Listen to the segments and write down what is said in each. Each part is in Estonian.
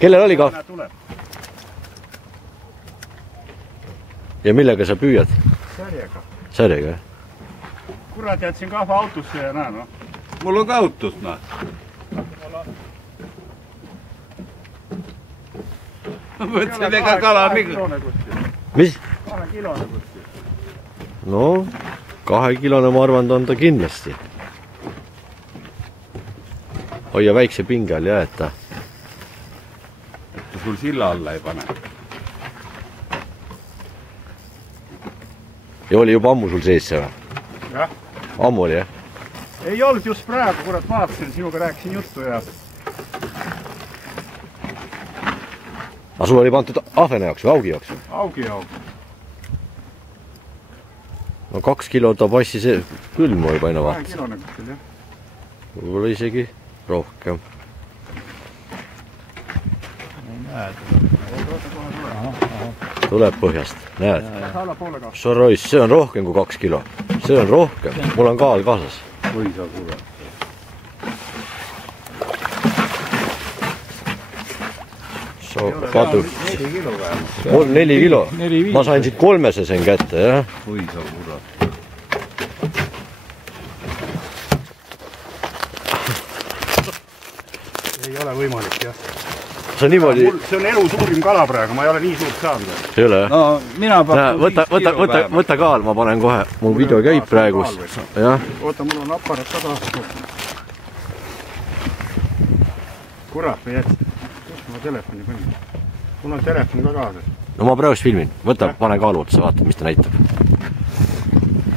Kellel oli kah? Ja millega sa püüad? Särjega. Särjega, jah? Kurat, jätsin kahva autosse ja näe, noh. Mul on ka autos, näe. Mõtlesin ega kala mingi. Mis? 2 kilone kuskil. No, 2 kilone ma arvan, on ta kindlasti. Hoia väikse pinge all jäeta. Et sul silla alla ei pane. Ja oli juba ammu sul sees see või? Jah. Ammu oli, jah? Ei olnud just praegu, kurat, vaatasin, sinuga rääkisin juttu ja... Aga sul oli pandud ahvene jaoks või augi jaoks? Augi jaoks. No 2 kilo ta passi see küll ma juba aina 2 vaatasin. kilone kuskil, jah. Võib-olla isegi rohkem. Tuleb põhjast, näed? See on roiss, see on rohkem kui 2 kilo. See on rohkem, mul on kaal kaasas. Või sa kurat. Kadu. 4 kilo vähemalt. On 4 kilo. Ma sain siit 300 sen kätte, jah? Või sa kurat. Ei ole võimalik, jah. See on niimoodi... See on elu suurim kala praegu, ma ei ole nii suurt saanud. Ei ole, jah? No, mina pakun 5 kilo vähemalt. Võta kaal, ma panen kohe. Mu video käib praegu. Oota, mul on apparat ka taas. Kurat, või jätsid. Kus ma telefoni panin? Mul on telefon ka kaasas. No ma praegu filmin. Võta, pane kaalu otsa, vaata, mis ta näitab.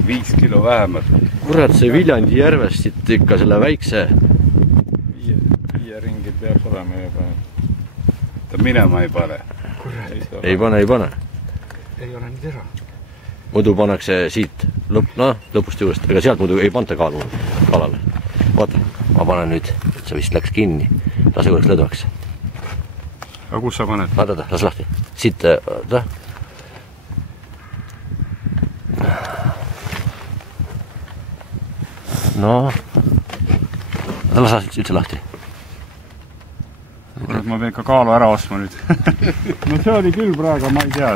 5 kilo vähemalt. Kurat, see Viljandi järvest siit ikka selle väikse... 5 ringi peaks olema juba. Ta minema ei pane. Ei pane. Ei ole nii tera. Muidu pannakse siit lõpust juurest. Ega sealt muidu ei panta kaalu kalale. Vaata, ma panen nüüd. See vist läks kinni. Lase korraks lõdvaks. Aga kus sa paned? Vaata, las lahti. Siit, vaata. No. Las üldse lahti. Kurat, ma pean ka kaalu ära ostma nüüd. No see oli küll praegu, ma ei tea.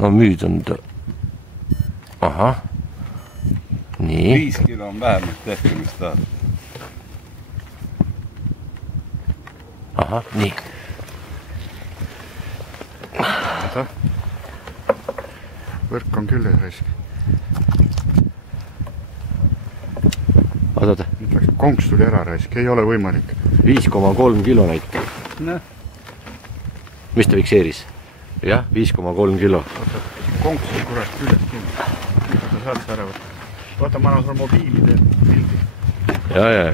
No müüd on ta... Ahah. Nii. 5 kilo on vähemalt tehti, mis tahad. Ahah, nii. Oota. Võrk on küll raisk. Oota. Konks tuli ära raisk, ei ole võimalik. 5,3 kilo näita. Näh. Mis ta fikseeris? Jah, 5,3 kilo. Oota, konks on kurat küljest kinni. Mida saad sa ära võtta? Oota, ma annan sul mobiilide pildi. Ja.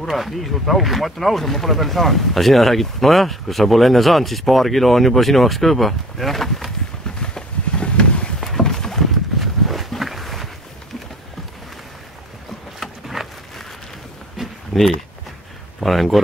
Kurat, nii suurt augu, ma ütlen ausalt, ma pole veel saanud. Aga sina räägid, nojah, kui sa pole enne saanud, siis paar kilo on juba sinu jaoks ka juba. Jah. Nii, panen korra.